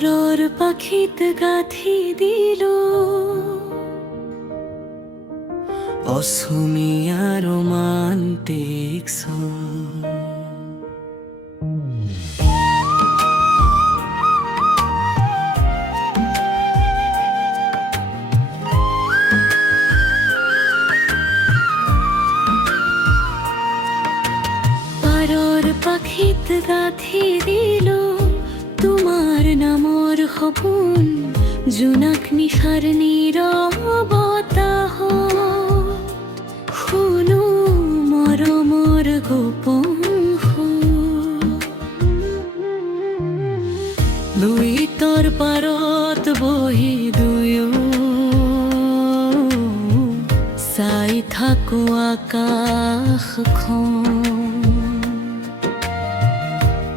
পারর পাখিত গাথি দিল অসমীয়া রোমান্টিক সং। পারর পাখিত গাথি দিল তোমার নামর সপোন, জোনাক নিশাৰ নীৰৱতাহ শুনো মৰমৰ গোপন সুৰ। লুইতৰ পাৰত বহি দুয়ো চাই থাকো আকাশখন,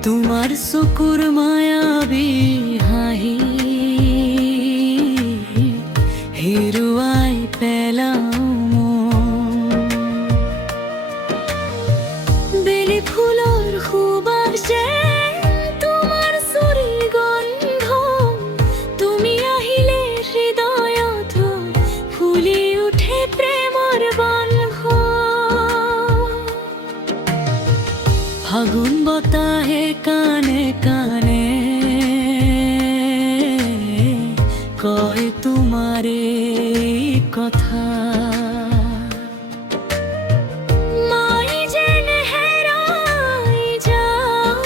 তোমাৰ চকুৰ মায়াবী হাঁহি হেৰুৱাই পেলাও মন। বেলি ফুলৰ সুবাস যেন তোমাৰ চুৰিৰ গন্ধ, তুমি আহিলে হৃদয়ত ফুলি উঠে প্ৰেমৰ বন্ধ। ফাগুন বতাহে কানে কানে কয় তোমাৰে কথা, মই যেন হেৰাই যাওঁ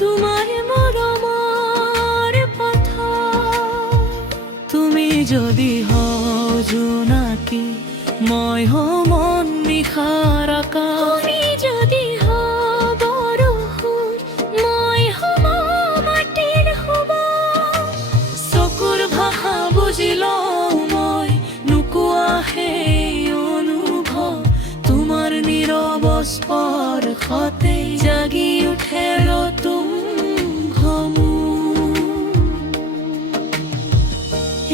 তোমাৰ মৰমৰ পথ। তুমি যদি হও জোনাকী, মই হও মন নিশাৰ আকাশ। তুমি যদি হও বৰষুণ, মই হম মাটিৰ সুবাস। চকুৰ ভাষা বুজি লওঁ মই, নোকোৱা সেই অনুভৱ, তোমাৰ নীৰৱ স্পৰ্শতে জাগি উঠে নতুন ঘমুক।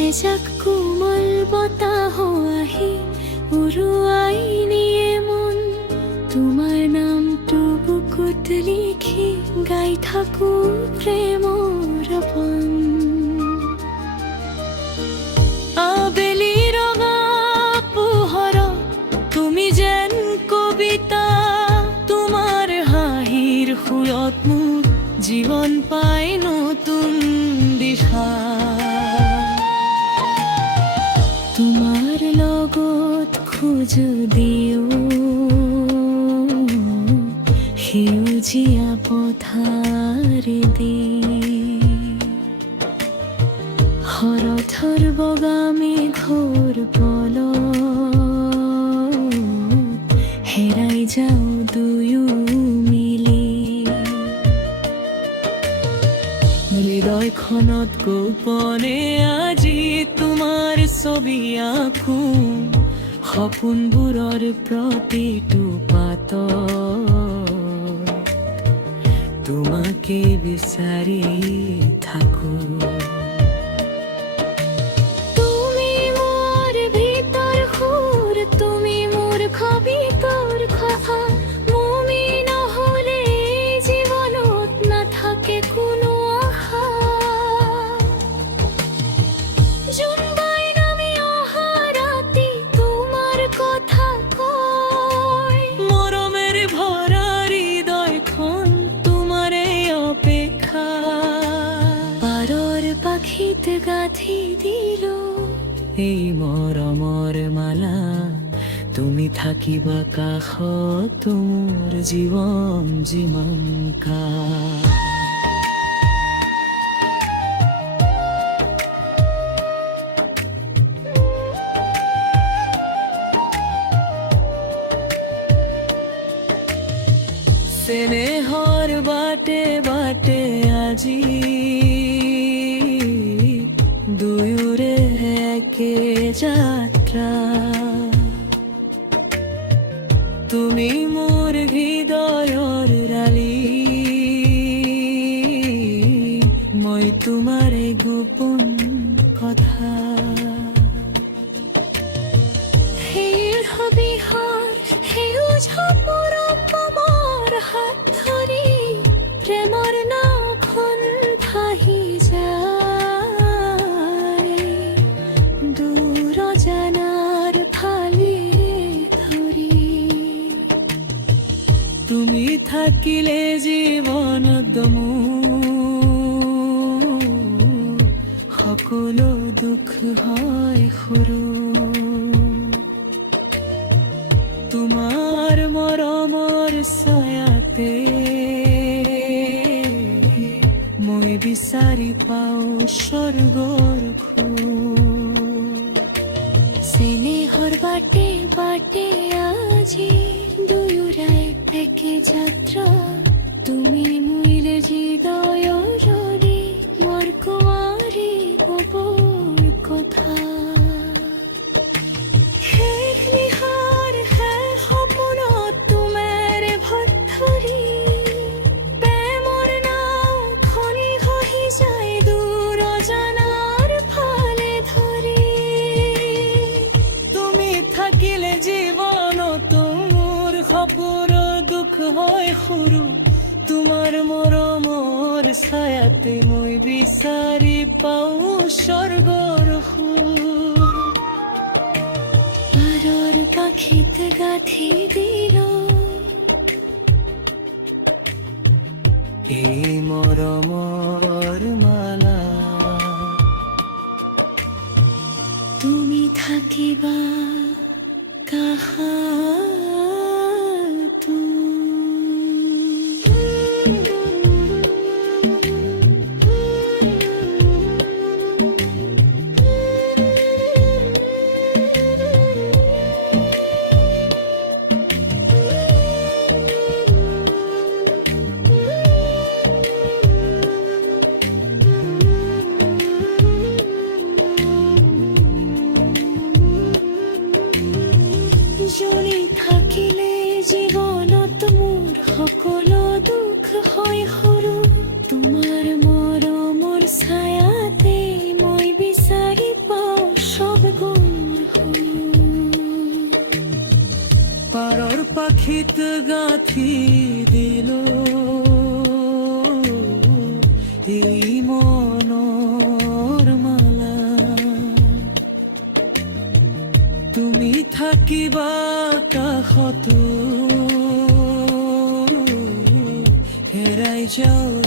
এজাক কোমল বতাহ আহি উৰুৱাই নিয়ে মন, তোমাৰ নামটো বুকুত লিখি গাই থাকো প্ৰেমৰ বন। আবেলি ৰঙা পোহৰত তুমি যেন কবিতা, তোমাৰ হাঁহিৰ সুৰত মোৰ জীৱন পাই নতুন দিশা। তোমাৰ লগত খোজ দিও সেউজীয়া পথাৰ দি, শৰঠৰ বগা মেঘৰ পলত হেৰাই যাওঁ দুয়ো মিলি। হৃদয়খনত গোপনে আজি তোমাৰ ছবি আঁকো, সপোনবোৰৰ প্ৰতিটো পাতত তোমাকে বিচাৰি থাকো। তুমি মোৰ ভিতৰ সুৰ, তুমি মোৰ ভিতৰ কথা, তুমি নহ'লে জীৱনত নাথাকে কোনো আশা। জোনবাই নামি অহা ৰাতি তোমাৰ কথা কয়, মৰমেৰে ভৰা হৃদয়খন তোমাৰে অপেক্ষা। পাৰৰ পাখিত গাথি দিল এই মৰমৰ মালা, তুমি থাকিবা কাষত মোৰ জীৱন যিমান কাল। চেনেহৰ বাটে বাটে আজি দুয়োৰে একে যাত্ৰা, তুমি মোৰ হৃদয়ৰ ৰালী, মই তোমাৰে গোপন কথা। বিহার সেউজ হাত ধৰি প্ৰেমৰ নাও সকলো দুখ হয় সৰু তোমাৰ মৰমৰ ছায়াতে মই বিচাৰি পাওঁ স্বৰ্গৰ স্নেহৰ বাটে বাটে আজি দুয়োৰাই একে যাত্ৰা তুমি মোৰ হৃদয়ৰে মোৰ কুঁৱাৰী কবৰ কথা শেষ নিশাৰ শেষ সপোনত তোমাৰ ভাত ধৰি প্ৰেমৰ নাও খনি খহি যায় দূৰ অজানাৰ ফালে ধৰি তুমি থাকিলে জীৱনত মোৰ সপোন দুখ হয় সৰু তোমাৰ মৰমৰ ছায়াতে মই বিচাৰি পাওঁ স্বৰ্গৰ সুৰ পাৰৰ পাখিত গাঁঠি দিল এই মৰমৰ মালা তুমি থাকিবা কাষতো জুৰি থাকিলে জীৱনত মোৰ সকলো দুখ হয় সৰু তোমাৰ মৰমৰ ছায়াতে মই বিচাৰি পাওঁ স্বৰ্গৰ পাৰৰ পাখিত গাঁঠি দিল এই মনৰ মালা তুমি থাকিবা কাষতো হেৰাই যাওঁ